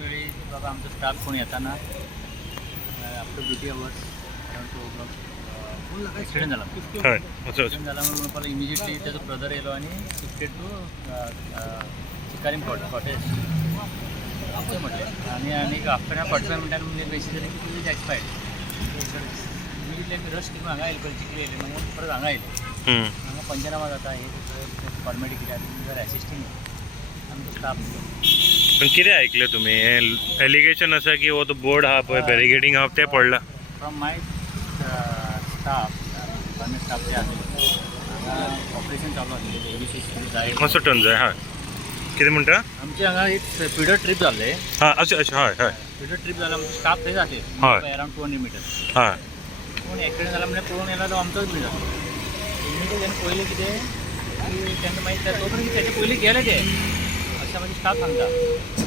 वेळी बाबा आमचा स्टाफ कोणी येताना after duty hours around 2 o'clock accident झाला. ॲक्सिडेंट झाल्यामुळे मला इमिजिएटली त्याचा ब्रदर येलो आणि शिफ्टेड टू चिकारीम कॉटेज असं म्हटलं आणि आफ्टर 45 मिनटान म्हणजे मेसेज जालें की तुजी एक्सपायर्ड. इमिजिएटली आमी रश करून हांगा येयले चिकले येयले मागीर परत हांगा येयले. हांगा पंचनामा जाता हे फॉर्मेलिटी कितें जर एसिस्टिंग आमचो स्टाफ. पण कितें आयकलें तुमी? एलिगेशन आसा की हो तो बोर्ड आहा पळय बॅरिकेडिंग आहा तें पडला. From my staff government staff जे आसले हांगा ऑपरेशन चालू आसलें मातसो टर्न जाय. हय कितें म्हणटा? आमचे हांगा एक फिडर ट्रीप जाल्ले. हां अशें अशें हय हय फिडर ट्रीप जाल्यार आमचो स्टाफ थंय जातले अराउंड 200 मिटर्स. हय पूण एक्सिडेंट जाला म्हणजे पळोवन येयला तो आमचोच बील जालो. इमिजिएटली तेणें पयलें कितें की तेन्ना मागीर तो पर्यंत तेचे पयलीं गेले ते अशें म्हाजे स्टाफ सांगता.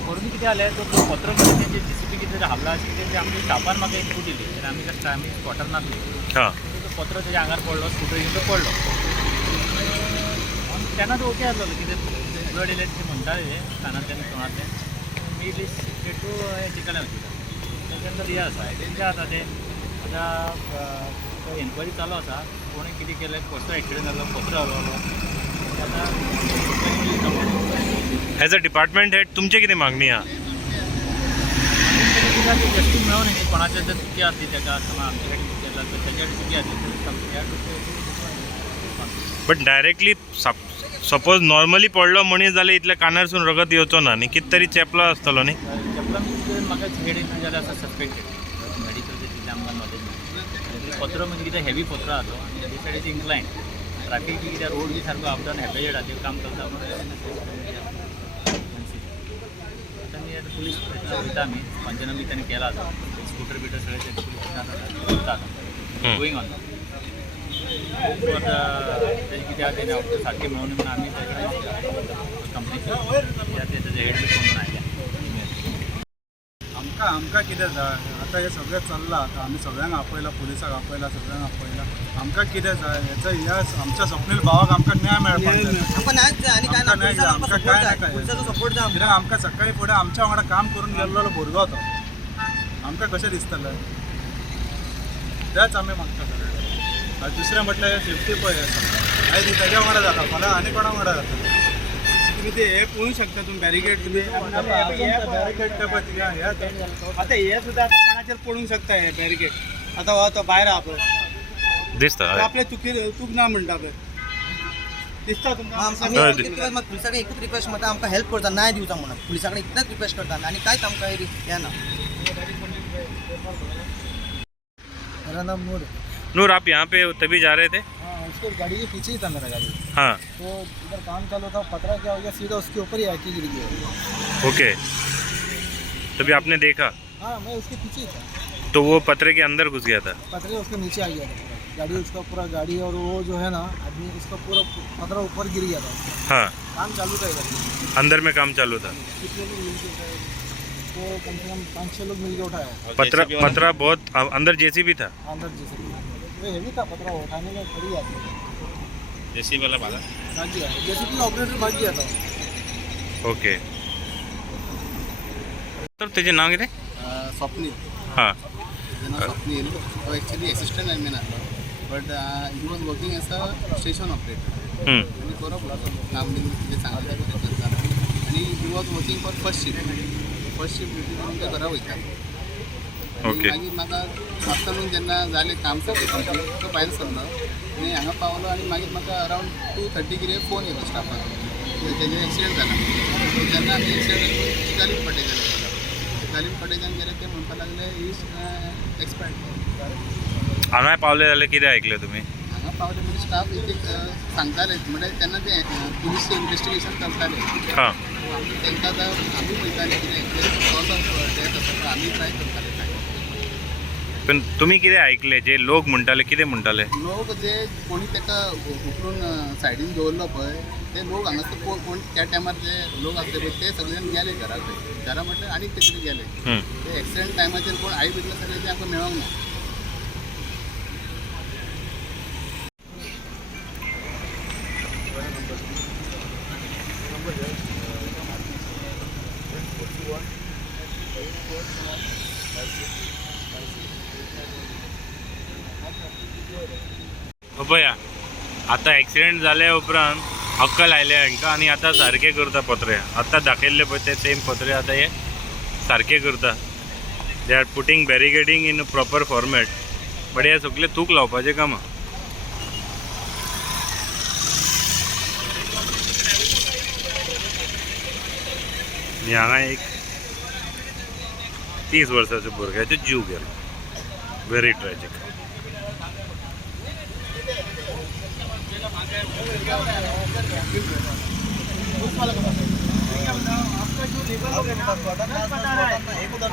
करून कितें जालें तो पत्र मध्ये तेंचे JCB कितें हाबला कितें ते आमच्या स्टाफान म्हाका इनपूट दिली तर आमी स्पॉटार नासले. हां तो पत्र तेच्या आंगार पडलो स्कूटर घेवन तो पडलो. तेन्ना तो ओके आसलो कितें ब्लड येयलें ते म्हणटाले ते कानांतल्यान तोंडांतल्यान. Immediately straight to chicken hospital तेच्यानंतर हे आसा तेंचें आतां ते आतां एन्क्वायरी चालू आसा कोणें कितें केलें कसो एक्सिडेंट जालो पत्र हलवलो आतां एज अ डिपार्टमेंट हेड तुमचें कितें मागणी आहा? जस्टीस मेळोन न्ही कोणाचें जर चुकी आसली तेका किंवा आमचे कडेन चुकी आसला तर तेच्या चुकी आसली बट डायरेक्टली सपोज नॉर्मली पडलो मनीस जाल्यार इतल्या कानारसून रगत येवचो ना न्ही कितें तरी चेपलो आसतलो न्ही. चेपलान म्हाका हेड इंजरी जाल्यार आसा सस्पेक्टेड मेडिकल तितलें आमकां नॉलेज ना. पत्र म्हणजे कितें हेवी पत्र आहा तो आनी दी सायड इज इन्क्लायन ट्रॅफिक बी कित्याक रोड बी सारको अप डावन हेपेजेड आहा काम करता म्हणून पुलीस वयता आमी पंचनामा बी ताणें केला आसा स्कूटर बिटर सगळें ते पुलीस करता आतां गोईंग ऑन तेजें कितें आहा तेणें सारकें मेळोन म्हणून आमी कंपनीचे तेजें हेड बी कोण आयल्या. आमकां कितें जाय आतां हें सगळें चल्लां आतां आमी सगळ्यांक आपयलां पुलिसाक आपयलां सगळ्यांक आपयलां. आमकां कितें जाय हेचो इतिहास आमच्या स्वप्नील भावाक आमकां न्याय मेळपाक जाय. आमकां न्याय जाय आमकां काय नाका कित्याक आमकां सकाळी फुडें आमच्या वांगडा काम करून गेल्लो भुरगो तो आमकां कशें दिसतलें तेंच आमी मागता सगळें. दुसरें म्हटल्यार सेफ्टी पळय आयज तेज्या वांगडा जाता फाल्यां आनी कोणा वांगडा जाता. तुम्ही ते हे पळोवं शकता तुम्ही बॅरिकेड तुम्ही बॅरिकेड आता हे सुद्धा आता कोणाचेर पडूंक शकता हे बॅरिकेड. आता हो तो भायर आहा पळय दिसता आपले चूक ना म्हणटा पळय दिसता तुमकां. पुलिसा कडेन एकूच रिक्वेस्ट करता आमकां हेल्प करता न्याय दिवचा म्हणून पुलिसा कडेन इतलेंच रिक्वेस्ट करता आनी कांयच आमकां हें ना. मेरा नाम नूर. नूर आप यहाँ पे तभी जा रहे थे? हाँ उसके गाड़ी के पीछे ही था मेरा गाड़ी. हाँ तो इधर काम चालू था पतरा क्या हो गया सीधा उसके ऊपर ही आके गिर गया. ओके तभी आपने देखा? हाँ मैं उसके पीछे ही था. तो वो पतरे के अंदर घुस गया था? पतरे उसके नीचे आ गया था पूरा गाड़ी उसका पूरा गाड़ी और वो जो है ना आदमी उसका पूरा पतरा ऊपर गिर गया था. हाँ काम चालू था इधर अंदर में काम चालू था. कितने लोग मिलके उठाए तो कम से कम 5-6 लोग मिलके उठाया. पतरा बहुत अंदर JCB था? अंदर जैसे वो हेवी था पतरा उठाने में खड़ी आती JCB वाला भागा? भाग गया JCB का ऑपरेटर भाग गया था. ओके तर तेजें नाव कितें? स्वप्नील. हां स्वप्नील तो एक्चुअली असिस्टंट लायनमॅन आसलो but he was working as a station operator आनी बरोबर काम बीन कितें सांगता तें करता आनी he was working for first shift duty करून ते घरा वयता. ओके मागीर म्हाका आफ्टरनून जेन्ना जालें काम सगळें तो भायर सरलो आनी हांगा पावलो आनी मागीर म्हाका अरावंड 2:30 कितें फोन येयलो स्टाफाक तेजें एक्सिडेंट जाला. जेन्ना आमी एक्सिडेंट चिकालीम कॉटेजान गेले ते म्हणपाक लागले इज एक्सपायर्ड. हांगा पावले जाल्यार कितें आयकलें तुमी? हांगा पावले म्हणजे स्टाफ एक सांगताले म्हणजे तेन्ना ते पुलीस इन्वेस्टिगेशन करताले. हां तांकां आतां आमी पळयताले कितें कॉज ऑफ डेथ आसा तो आमी ट्राय करताले. पण तुम्ही कितें आयकले जे लोक म्हणटाले कितें म्हणटाले? लोक जे कोणी ताका उखलून सायडीन दवरलो पळय ते लोक हांगासर कोण त्या टायमार जे लोक आसले पळय ते सगळे गेले घरा कडेन. घरा म्हटल्यार आनीक ते कितें गेले ते एक्सिडेंट टायमाचेर कोण आई विटनस सगळे ते आमकां मेळोंक ना. पया आता ॲक्सिडेंट जाल्या उपरांत अक्कल आयल्या हांकां आनी आतां सारके करता पत्रे. आतां दाखयल्ले पळय ते सेम पत्रे आतां हे सारके करता. They are putting barricading in proper format. But हे सगळे थूक लावपाचें कामां. आनी हांगा एक 30 वर्साच्या भुरग्याचो जीव गेलो. Very tragic.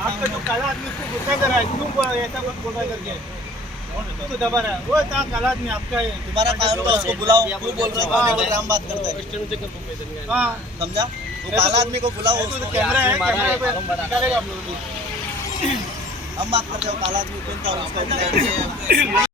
आपका जो काला आदमी उसको गुस्सा कर रहा है, क्यों ऐसा कुछ बोल रहा है करके? उसको दबा रहा है, वो था काला आदमी आपका है। तुम्हारा काम था उसको बुलाओ, क्यों बोल रहे हो? आने को हम बात करते हैं, हाँ समझा? वो काला आदमी को बुलाओ, तो उसको कैमरा है, कैमरा पे निकालेगा आप लोग। हम बात करते हो, काला आदमी कौन था उसको बुलाएंगे।